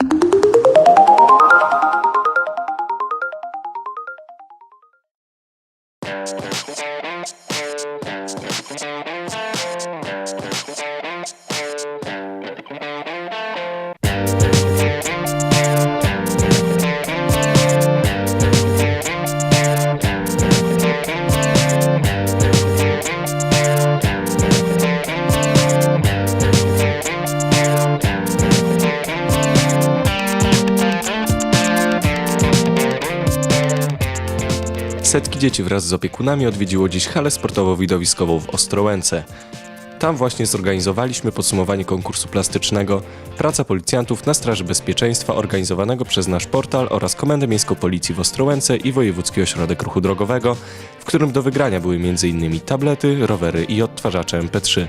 you Setki dzieci wraz z opiekunami odwiedziło dziś halę sportowo-widowiskową w Ostrołęce. Tam właśnie zorganizowaliśmy podsumowanie konkursu plastycznego Praca policjantów na Straży Bezpieczeństwa organizowanego przez nasz portal oraz Komendę Miejską Policji w Ostrołęce i Wojewódzki Ośrodek Ruchu Drogowego, w którym do wygrania były m.in. tablety, rowery i odtwarzacze MP3.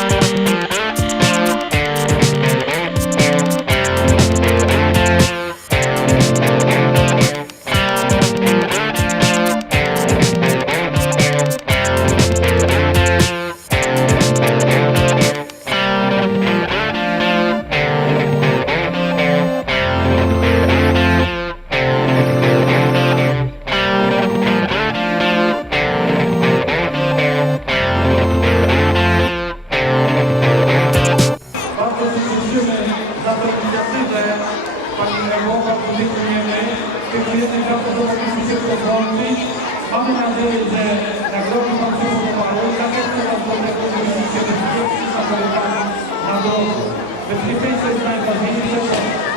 Bardzo To, że mogliśmy się połączyć. Mamy nadzieję, że nagrody się podobały. Tak jak teraz dobrego mogliście bezpiecznie zachowywać na drodze. Bezpieczeństwo jest najważniejsze.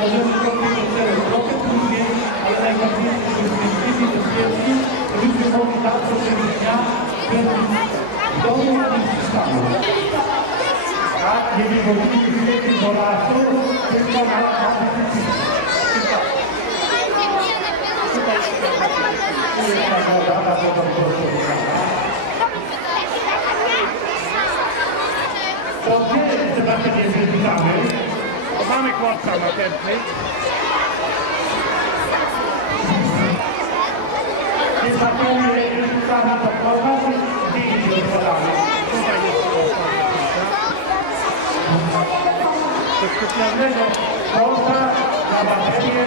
Możemy dotrzeć do celu trochę później, ale najważniejsze, żebyśmy byli bezpieczni, żebyśmy mogli dalsze dnia spędzić w domu, nie w przystanku. Tak, nie wychodzimy z do lasu, tylko na To gdzie Sebastian jest wyrzucamy? Mamy chłopca następny. Zapomnij, wyrzucamy to program, gdzie idzie rozkładamy. Tutaj jest. To specjalnego korta na baterię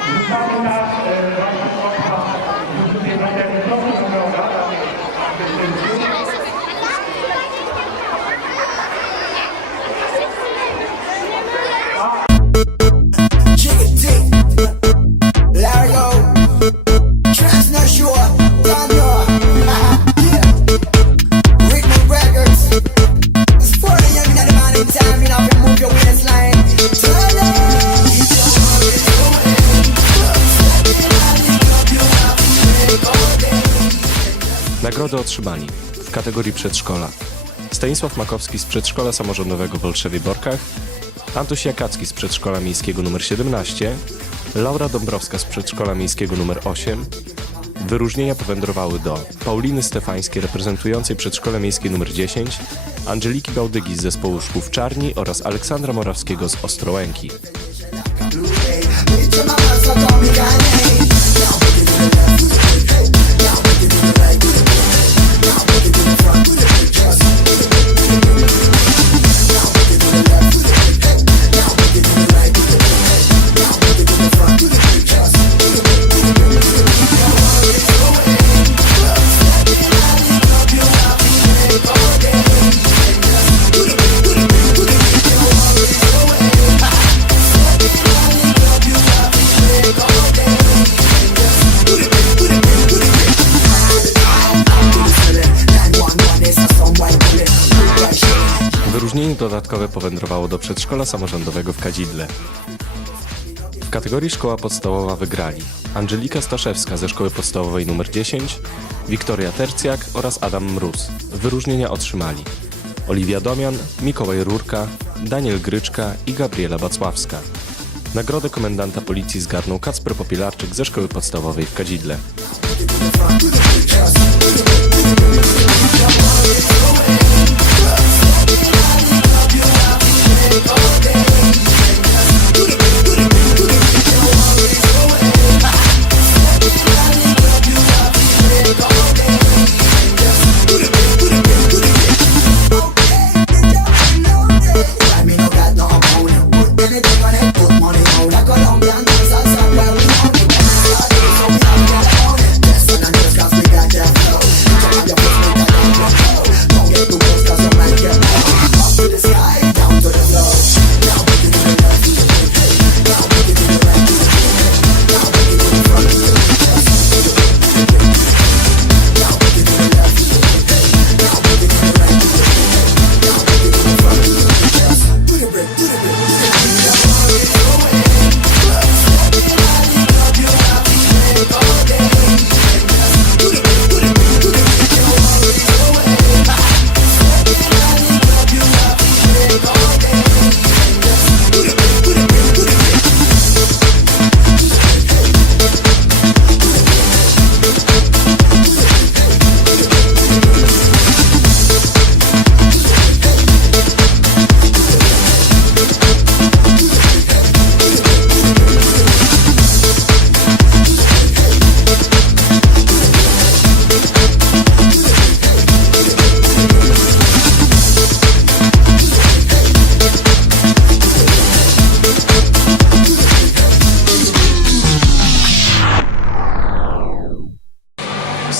wrzucamy na Nagrodę otrzymali w kategorii przedszkola Stanisław Makowski z przedszkola samorządowego w Olszewie Borkach, Antoś Jakacki z przedszkola miejskiego nr 17, Laura Dąbrowska z przedszkola miejskiego nr 8. Wyróżnienia powędrowały do Pauliny Stefańskiej reprezentującej przedszkole miejskie nr 10, Angeliki Bałdygi z zespołu Szkół Czarni oraz Aleksandra Morawskiego z Ostrołęki. Powędrowało do przedszkola samorządowego w Kadzidle. W kategorii szkoła podstawowa wygrali Angelika Staszewska ze szkoły podstawowej nr 10, Wiktoria Tercjak oraz Adam Mróz. Wyróżnienia otrzymali Oliwia Domian, Mikołaj Rurka, Daniel Gryczka i Gabriela Bacławska. Nagrodę komendanta policji zgarnął Kacper Popielarczyk ze szkoły podstawowej w Kadzidle. Oh, day.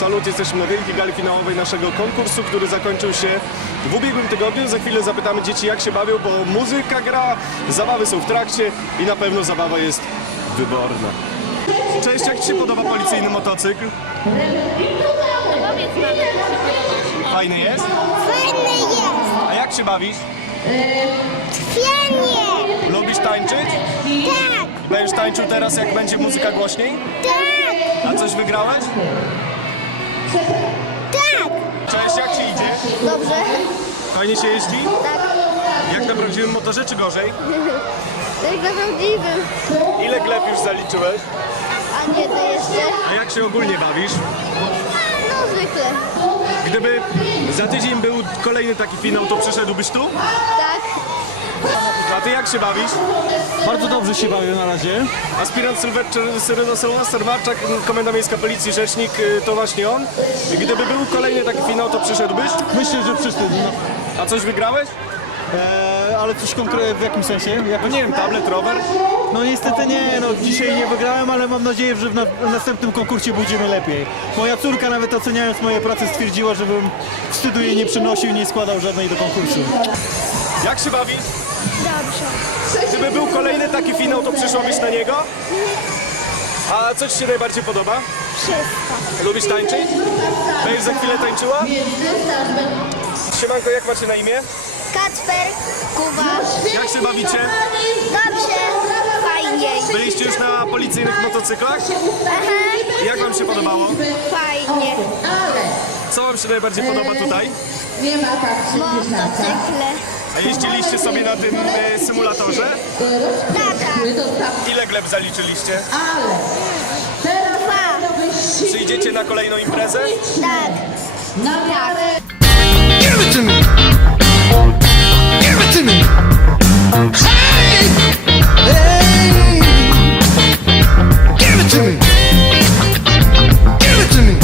Salut, jesteśmy na wielkiej gali finałowej naszego konkursu, który zakończył się w ubiegłym tygodniu. Za chwilę zapytamy dzieci jak się bawią, bo muzyka gra, zabawy są w trakcie i na pewno zabawa jest wyborna. Cześć, jak Ci się podoba policyjny motocykl? Fajny jest? Fajny jest! A jak się bawisz? Pianie! Lubisz tańczyć? Tak! Będziesz tańczył teraz, jak będzie muzyka głośniej? Tak! A coś wygrałeś? Tak! Cześć, jak się idzie? Dobrze? Fajnie się jeździ? Tak. Jak na prawdziwym motorze, czy gorzej? Jak na prawdziwym. Ile gleb już zaliczyłeś? A nie, to jeszcze? A jak się ogólnie bawisz? No zwykle. Gdyby za tydzień był kolejny taki finał, to przyszedłbyś tu? Tak. A ty jak się bawisz? Bardzo dobrze się bawię na razie. Aspirant Sylwester, Marczak, Komenda Miejska Policji, rzecznik, y, to właśnie on. Gdyby był kolejny taki finał, to przyszedłbyś? Myślę, że przyszedł. No, A coś wygrałeś? e, ale coś konkretnie w jakim sensie? Jak, No nie wiem, tablet, rower? no niestety nie, no dzisiaj nie wygrałem, ale mam nadzieję, że w, na, w następnym konkursie będziemy lepiej. Moja córka nawet oceniając moje prace stwierdziła, żebym wstydu jej nie przynosił i nie składał żadnej do konkursu. Jak się bawisz? Dobrze. Gdyby był kolejny taki finał, to przyszłabyś na niego? A co Ci się najbardziej podoba? Wszystko. Lubisz tańczyć? Będziesz za chwilę tańczyła? Siemanko, jak macie na imię? Kacper, Kuba. Jak się bawicie? Dobrze. Fajnie. Byliście już na policyjnych motocyklach? Aha. Jak Wam się podobało? Fajnie. Co Wam się najbardziej podoba tutaj? Motocykle. A jeździliście sobie na tym e, symulatorze? Ile gleb zaliczyliście? Dwa. Przyjdziecie na kolejną imprezę? Tak. Give it to me. Give it to me. Hey, hey. Give it to me. Give it to me.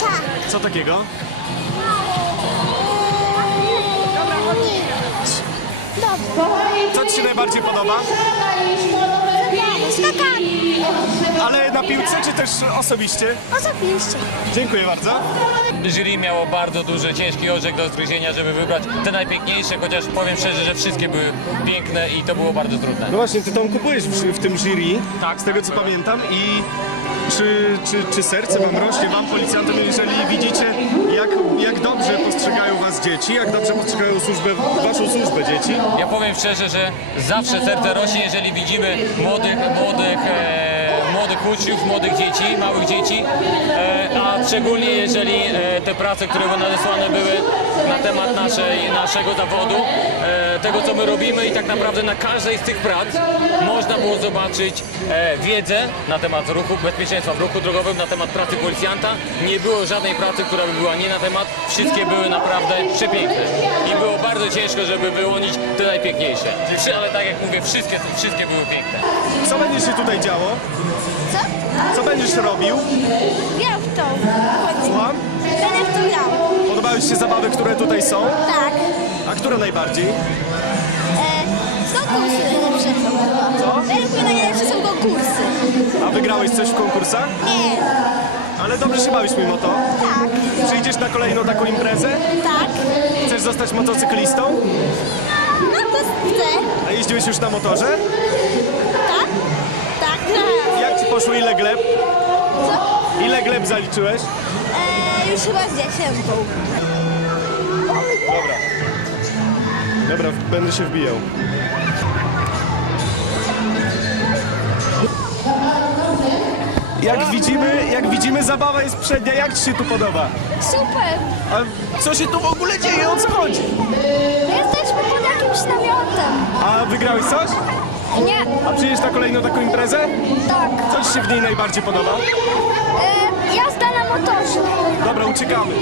Tak. Co takiego? Dobrze. Co Ci się najbardziej podoba? Skakanie. Ale na piłce czy też osobiście? Osobiście. Dziękuję bardzo. Jury miało bardzo duży, ciężki orzech do zgryzienia, żeby wybrać te najpiękniejsze, chociaż powiem szczerze, że wszystkie były piękne i to było bardzo trudne. No właśnie, Ty tam kupujesz w, w tym jury, Tak. z tego co pamiętam i czy, czy, czy serce Wam rośnie, Wam policjantom, jeżeli widzicie jak, jak dobrze postrzegają Was dzieci, jak dobrze postrzegają służbę, Waszą służbę dzieci? Ja powiem szczerze, że zawsze serce rośnie, jeżeli widzimy młodych, młodych, e, młodych uczniów, młodych dzieci, małych dzieci, e, a szczególnie jeżeli e, te prace, które nadesłane były na temat naszej, naszego zawodu, e, tego co my robimy i tak naprawdę na każdej z tych prac można było zobaczyć e, wiedzę na temat ruchu, bezpieczeństwa w ruchu drogowym, na temat pracy policjanta. Nie było żadnej pracy, która by była nie na temat, wszystkie były naprawdę przepiękne i było bardzo ciężko, żeby wyłonić te najpiękniejsze. Ale tak jak mówię, wszystkie, wszystkie były piękne. Co będzie się tutaj działo? Co? Co będziesz robił? Grał w to. Słucham? Będę w to grał. Podobały się zabawy, które tutaj są? Tak. A które najbardziej? E, konkursy najlepsze. Co? Według mnie najlepsze są konkursy. A wygrałeś coś w konkursach? Nie. Ale dobrze się bawisz mimo to. Tak. Przyjdziesz na kolejną taką imprezę? Tak. Chcesz zostać motocyklistą? No to chcę. A jeździłeś już na motorze? Tak? Tak. tak. Jak Ci poszło? Ile gleb? Co? Ile gleb zaliczyłeś? E, już chyba z dziesiętą. Dobra, będę się wbijał. Jak widzimy, jak widzimy, zabawa jest przednia. Jak Ci się tu podoba? Super. A co się tu w ogóle dzieje? O co chodzi? Jesteśmy pod jakimś namiotem. A wygrałeś coś? Nie. A przyjedziesz na kolejną taką imprezę? Tak. Co Ci się w niej najbardziej podoba? E, jazda na motorze. Dobra, uciekamy.